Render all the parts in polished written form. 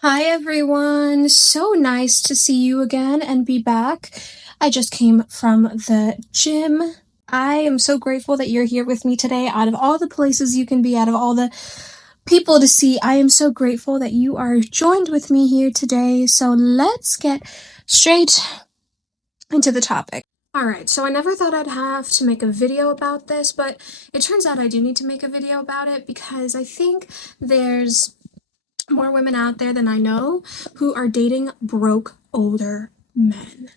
Hi everyone, so nice to see you again and be back. I just came from the gym. I am so grateful that you're here with me today. Out of all the places you can be, out of all the people to see, I am so grateful that you are joined with me here today. So let's get straight into the topic. Alright, so I never thought I'd have to make a video about this, but it turns out I do need to make a video about it because I think there's more women out there than I know who are dating broke older men.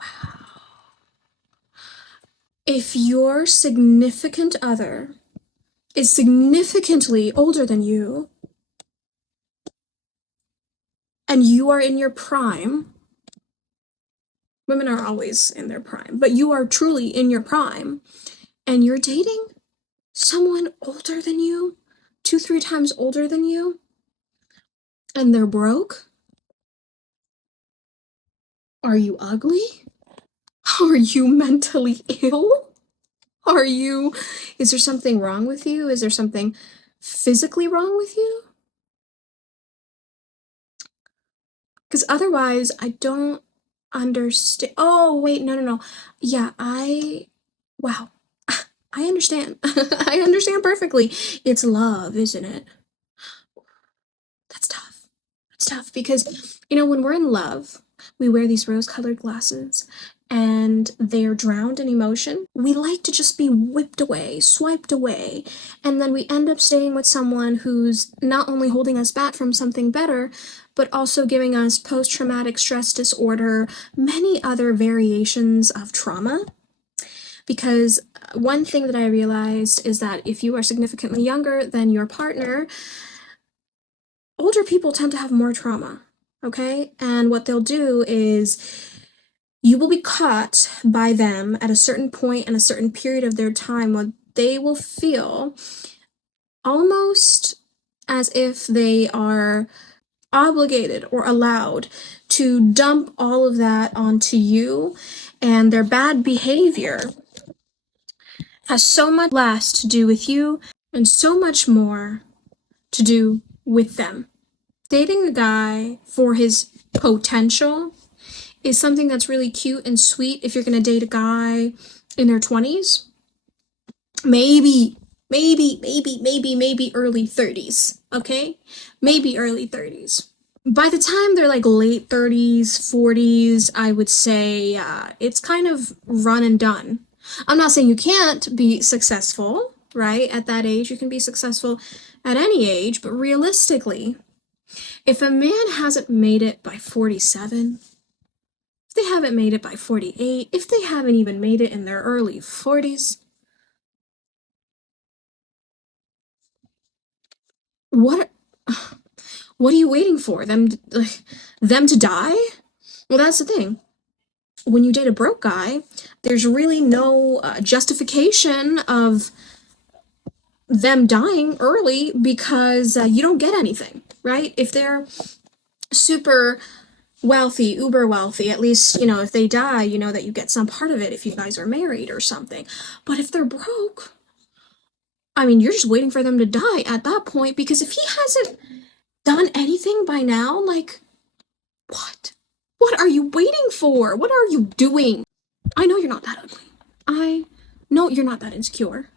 Wow. If your significant other is significantly older than you and you are in your prime, women are always in their prime, but you are truly in your prime and you're dating someone older than you, 2, 3 times older than you, and they're broke, are you ugly? Are you mentally ill? Is there something wrong with you? Is there something physically wrong with you? Because otherwise, I don't understand. Oh, wait, no. Yeah, wow. I understand. I understand perfectly. It's love, isn't it? That's tough. That's tough because, when we're in love, we wear these rose colored glasses and they're drowned in emotion. We like to just be whipped away, swiped away, and then we end up staying with someone who's not only holding us back from something better, but also giving us post traumatic stress disorder, many other variations of trauma. Because one thing that I realized is that if you are significantly younger than your partner, older people tend to have more trauma, okay? And what they'll do is you will be caught by them at a certain point and a certain period of their time where they will feel almost as if they are obligated or allowed to dump all of that onto you, and their bad behavior has so much less to do with you and so much more to do with them. Dating a guy for his potential is something that's really cute and sweet if you're going to date a guy in their 20s. Maybe early 30s, okay? Maybe early 30s. By the time they're like late 30s, 40s, I would say it's kind of run and done. I'm not saying you can't be successful, right? At that age, you can be successful at any age, but realistically, if a man hasn't made it by 47, if they haven't made it by 48, if they haven't even made it in their early 40s, what what are you waiting for? Them to die? Well, that's the thing. When you date a broke guy, there's really no justification of them dying early because you don't get anything, right? If they're super wealthy, uber wealthy, at least, if they die, you know that you get some part of it if you guys are married or something. But if they're broke, I mean, you're just waiting for them to die at that point, because if he hasn't done anything by now, like, what? What are you waiting for? What are you doing? I know you're not that ugly. I know you're not that insecure.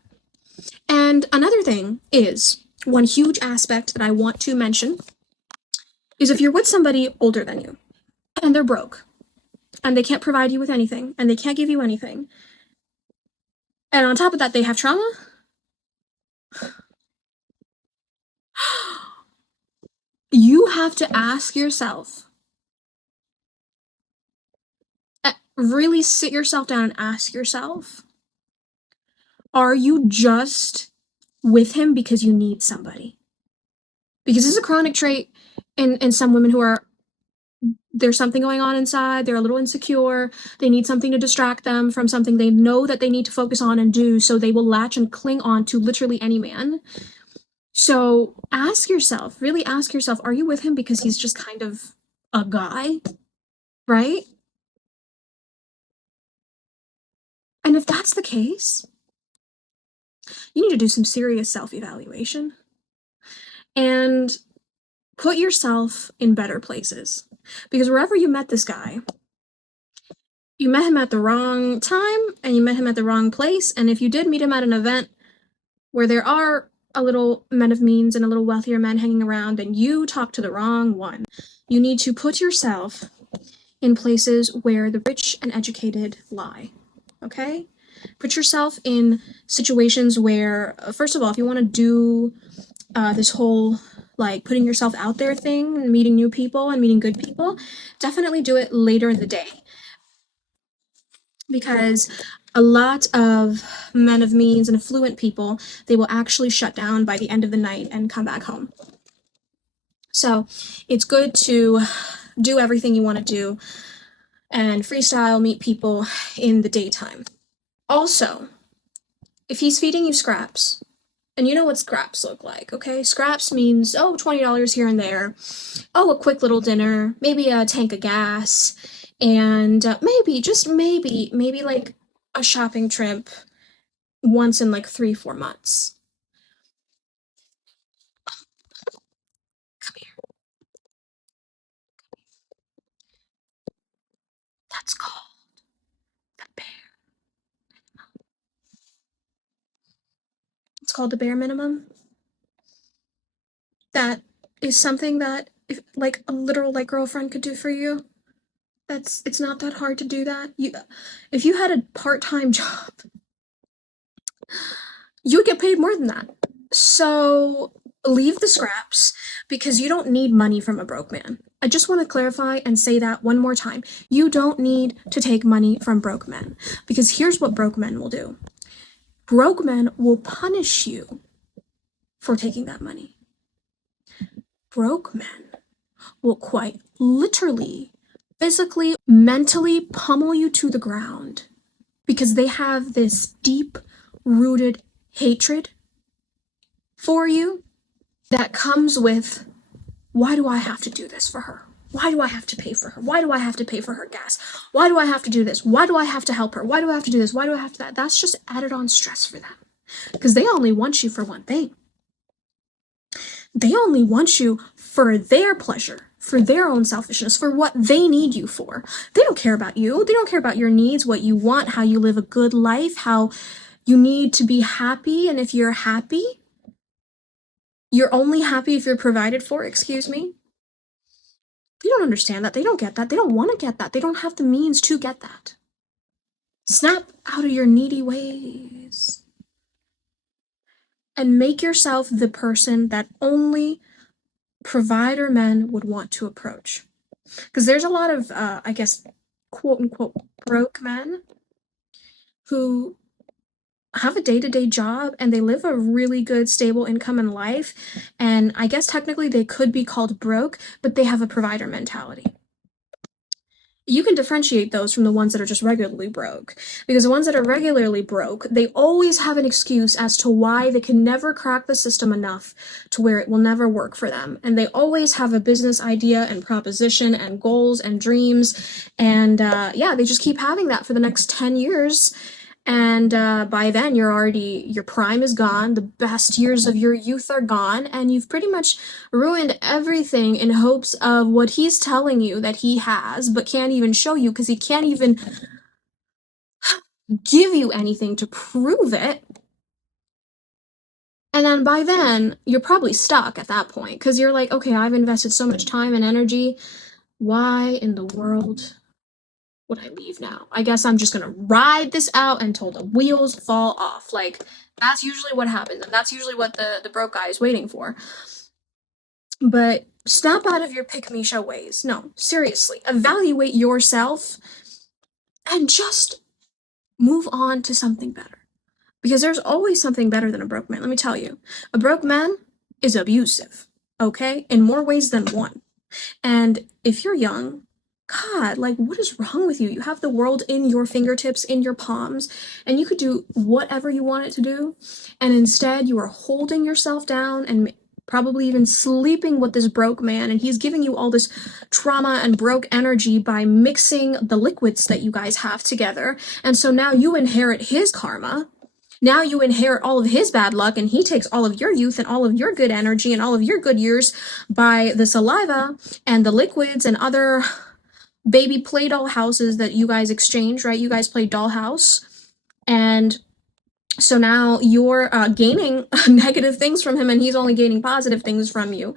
And another thing is, one huge aspect that I want to mention is if you're with somebody older than you and they're broke and they can't provide you with anything and they can't give you anything, and on top of that they have trauma, you have to ask yourself, really sit yourself down and ask yourself, are you just with him because you need somebody? Because this is a chronic trait in some women who are, there's something going on inside, they're a little insecure, they need something to distract them from something they know that they need to focus on and do, so they will latch and cling on to literally any man. So really ask yourself, are you with him because he's just kind of a guy, right? And if that's the case, you need to do some serious self-evaluation. And put yourself in better places. Because wherever you met this guy, you met him at the wrong time and you met him at the wrong place. And if you did meet him at an event where there are a little men of means and a little wealthier men hanging around, and you talk to the wrong one, you need to put yourself in places where the rich and educated lie. Okay? Put yourself in situations where, first of all, if you want to do this whole like putting yourself out there thing, meeting new people and meeting good people, definitely do it later in the day. Because a lot of men of means and affluent people, they will actually shut down by the end of the night and come back home. So it's good to do everything you want to do and freestyle, meet people in the daytime. Also, if he's feeding you scraps, and you know what scraps look like, okay? Scraps means, oh, $20 here and there. Oh, a quick little dinner, maybe a tank of gas, and maybe, just maybe like a shopping trip once in like 3-4 months. Come here. That's called the bare. It's called the bare minimum. That is something that, if, like, a literal like girlfriend could do for you. It's not that hard to do that. If you had a part-time job, you would get paid more than that. So leave the scraps because you don't need money from a broke man. I just want to clarify and say that one more time. You don't need to take money from broke men, because here's what broke men will do. Broke men will punish you for taking that money. Broke men will quite literally, physically, mentally pummel you to the ground because they have this deep-rooted hatred for you that comes with, why do I have to do this for her? Why do I have to pay for her? Why do I have to pay for her gas? Why do I have to do this? Why do I have to help her? Why do I have to do this? Why do I have to that? That's just added on stress for them because they only want you for one thing. They only want you for their pleasure, for their own selfishness, for what they need you for. They don't care about you. They don't care about your needs, what you want, how you live a good life, how you need to be happy. And if you're happy, you're only happy if you're provided for, excuse me. They don't understand that. They don't get that. They don't want to get that. They don't have the means to get that. Snap out of your needy ways and make yourself the person that only provider men would want to approach. Because there's a lot of, I guess, quote unquote, broke men who have a day-to-day job and they live a really good, stable income in life. And I guess technically they could be called broke, but they have a provider mentality. You can differentiate those from the ones that are just regularly broke. Because the ones that are regularly broke, they always have an excuse as to why they can never crack the system enough to where it will never work for them. And they always have a business idea and proposition and goals and dreams. And they just keep having that for the next 10 years. And by then your prime is gone, the best years of your youth are gone, and you've pretty much ruined everything in hopes of what he's telling you that he has, but can't even show you because he can't even give you anything to prove it. And then by then, you're probably stuck at that point because you're like, okay, I've invested so much time and energy. Why in the world would I leave now? I guess I'm just gonna ride this out until the wheels fall off. Like, that's usually what happens, and that's usually what the broke guy is waiting for. But snap out of your pick-me-show ways. No, seriously, evaluate yourself and just move on to something better. Because there's always something better than a broke man, let me tell you. A broke man is abusive, okay? In more ways than one. And if you're young, God, like, what is wrong with you? You have the world in your fingertips, in your palms, and you could do whatever you want it to do. And instead, you are holding yourself down and probably even sleeping with this broke man. And he's giving you all this trauma and broke energy by mixing the liquids that you guys have together. And so now you inherit his karma. Now you inherit all of his bad luck, and he takes all of your youth and all of your good energy and all of your good years by the saliva and the liquids and other baby play doll houses that you guys exchange, right? You guys play dollhouse. And so now you're gaining negative things from him, and he's only gaining positive things from you.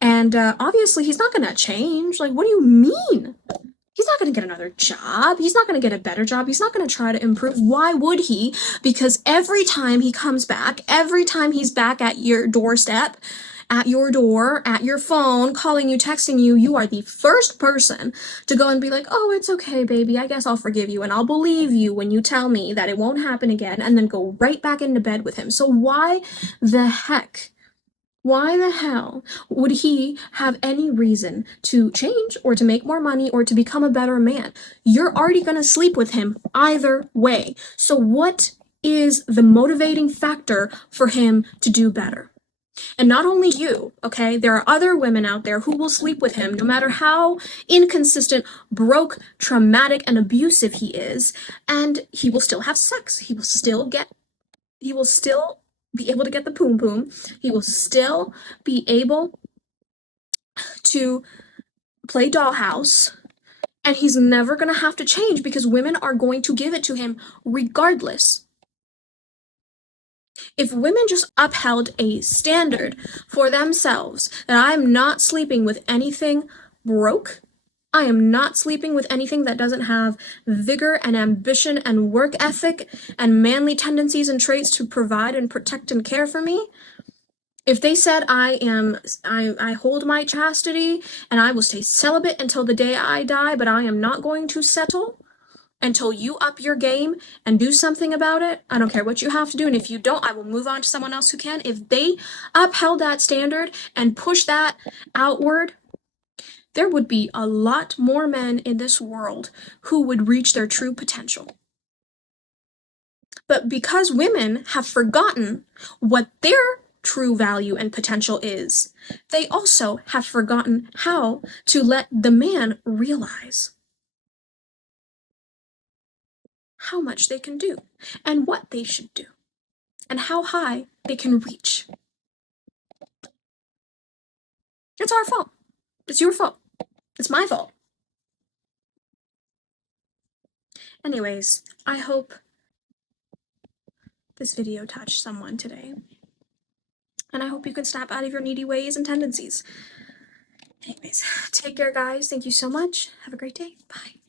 And obviously, he's not going to change. Like, what do you mean? He's not going to get another job. He's not going to get a better job. He's not going to try to improve. Why would he? Because every time he comes back, every time he's back at your doorstep, at your door, at your phone, calling you, texting you, you are the first person to go and be like, oh, it's okay, baby. I guess I'll forgive you. And I'll believe you when you tell me that it won't happen again, and then go right back into bed with him. So why the heck? Why the hell would he have any reason to change or to make more money or to become a better man? You're already going to sleep with him either way. So what is the motivating factor for him to do better? And not only you, okay? There are other women out there who will sleep with him no matter how inconsistent, broke, traumatic, and abusive he is, and he will still have sex. He will still be able to get the poom poom. He will still be able to play dollhouse, and he's never going to have to change because women are going to give it to him regardless. If women just upheld a standard for themselves that I'm not sleeping with anything broke, I am not sleeping with anything that doesn't have vigor and ambition and work ethic and manly tendencies and traits to provide and protect and care for me. If they said I hold my chastity and I will stay celibate until the day I die, but I am not going to settle until you up your game and do something about it, I don't care what you have to do. And if you don't, I will move on to someone else who can. If they upheld that standard and push that outward, there would be a lot more men in this world who would reach their true potential. But because women have forgotten what their true value and potential is, they also have forgotten how to let the man realize how much they can do and what they should do and how high they can reach. It's our fault. It's your fault. It's my fault. Anyways, I hope this video touched someone today. And I hope you can snap out of your needy ways and tendencies. Anyways, take care, guys. Thank you so much. Have a great day. Bye.